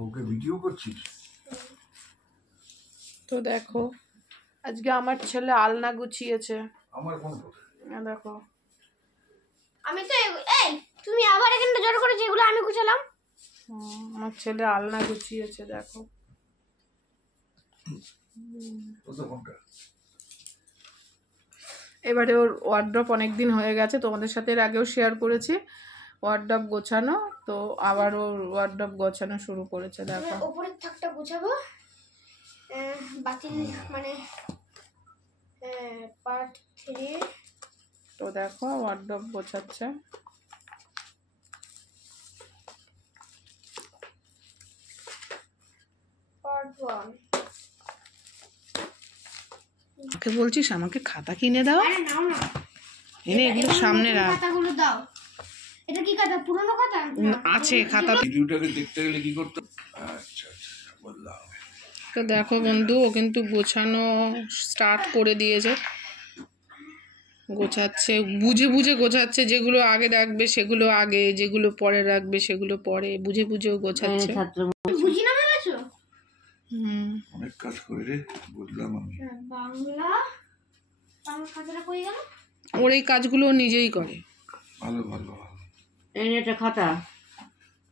ওকে video করছিস? তো দেখো আজকে আমার ছেলে আলনা গুছিয়েছে। আমার কোন কথা? দেখো আমি তো এই তুমি আবার এখানে জড়ো করে যেগুলো আমি গুছালাম। আমার ছেলে আলনা গুছিয়েছে দেখো। এবারে ওর ওয়ার্ড্রপ অনেকদিন হয়ে গেছে, তোমাদের সাথে এর আগেও শেয়ার করেছি ওয়ার্ড্রপ গোছানো, তো আবার ওর ওয়ার্ড্রপ গোছানো শুরু করেছে দেখো। উপরের থাকটা গুছাবো, বাতিল মানে পার্ট 3। তো দেখো ওয়ার্ড্রপ গোছাচ্ছে। পার্ট 1। আমাকে বলছিস আমাকে খাতা কিনে দাও? আরে নাও না, এনে এগুলো সামনে রাখ। খাতাগুলো দাও। এটা কি খাতা? পুরনো খাতা আছে খাতা। ভিডিওটাকে দেখতে গেলে কি করতে? আচ্ছা আচ্ছা বললাম। তো দেখো বন্ধু ও কিন্তু গোছানো স্টার্ট করে দিয়েছে, গোছাচ্ছে বুঝে বুঝে গোছাচ্ছে, যেগুলো আগে রাখবে সেগুলো আগে, যেগুলো পরে রাখবে সেগুলো পরে, বুঝে বুঝেও গোছাচ্ছে। বুঝি না ভেবেছো? অনেক কাজ করে রে, বুঝলাম আমি। বাংলা খাতাটা কই গেল? ওর এই কাজগুলো নিজেই করে। ভালো ভালো ভালো। এই একটা খাতা।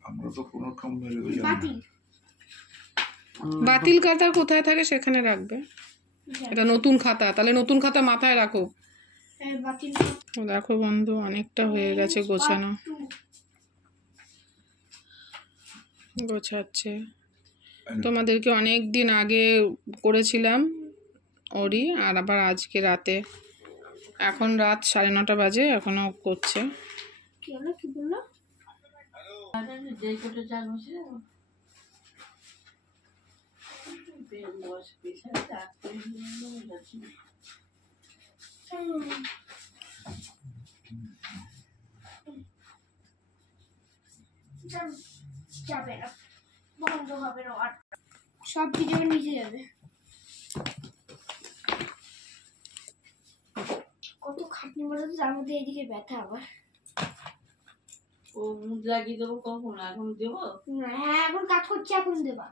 আমরা তো কোনো কাম মেলে যাই না। বাতিল খাতা কোথায় থাকে সেখানে রাখবে। এটা নতুন খাতা, তাহলে নতুন খাতা মাথায় রাখো। দেখো বন্ধু অনেকটা হয়ে গেছে গোছানো, গোছাচ্ছে। তোমাদেরকে অনেক দিন আগে করেছিলাম ওরই, আর আবার আজকে রাতে, এখন রাত 9:30 বাজে, এখনো করছে। কি হলো? কি বললো? যাবে না, বন্ধ হবে না, আর সব ভিডিও নিচে যাবে। কত খাটনি বলো তো, তার মধ্যে এদিকে ব্যথা আবার। ও মুখ লাগিয়ে দেবো কখন? এখন দেবো? হ্যাঁ এখন কাজ করছি, এখন দেবা।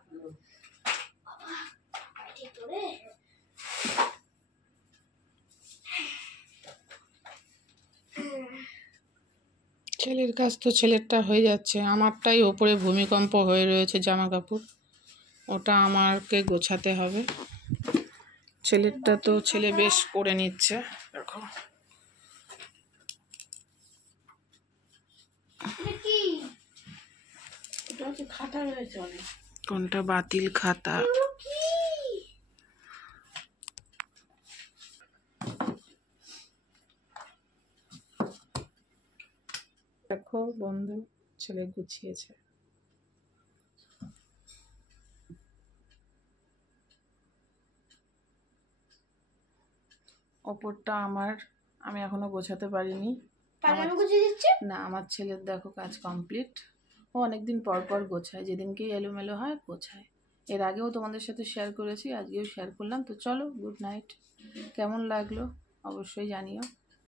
ছেলের কাজ তো ছেলেরটা হয়ে যাচ্ছে, আমারটাই ওপরে ভূমিকম্প হয়ে রয়েছে জামা কাপড়, ওটা আমাকে গোছাতে হবে। ছেলেরটা তো ছেলে বেশ করে নিচ্ছে দেখো। খাতা রয়েছে অনেক। কোনটা? বাতিল খাতা। দেখো বন্ধু ছেলে গুছিয়েছে। ওপরটা আমার, আমি এখনো গোছাতে পারিনি। না আমার ছেলের দেখো কাজ কমপ্লিট। ও অনেকদিন পর পর গোছায়, যেদিনকেই এলোমেলো হয় গোছায়। এর আগেও তোমাদের সাথে শেয়ার করেছি, আজকেও শেয়ার করলাম। তো চলো, গুড নাইট। কেমন লাগলো অবশ্যই জানিও।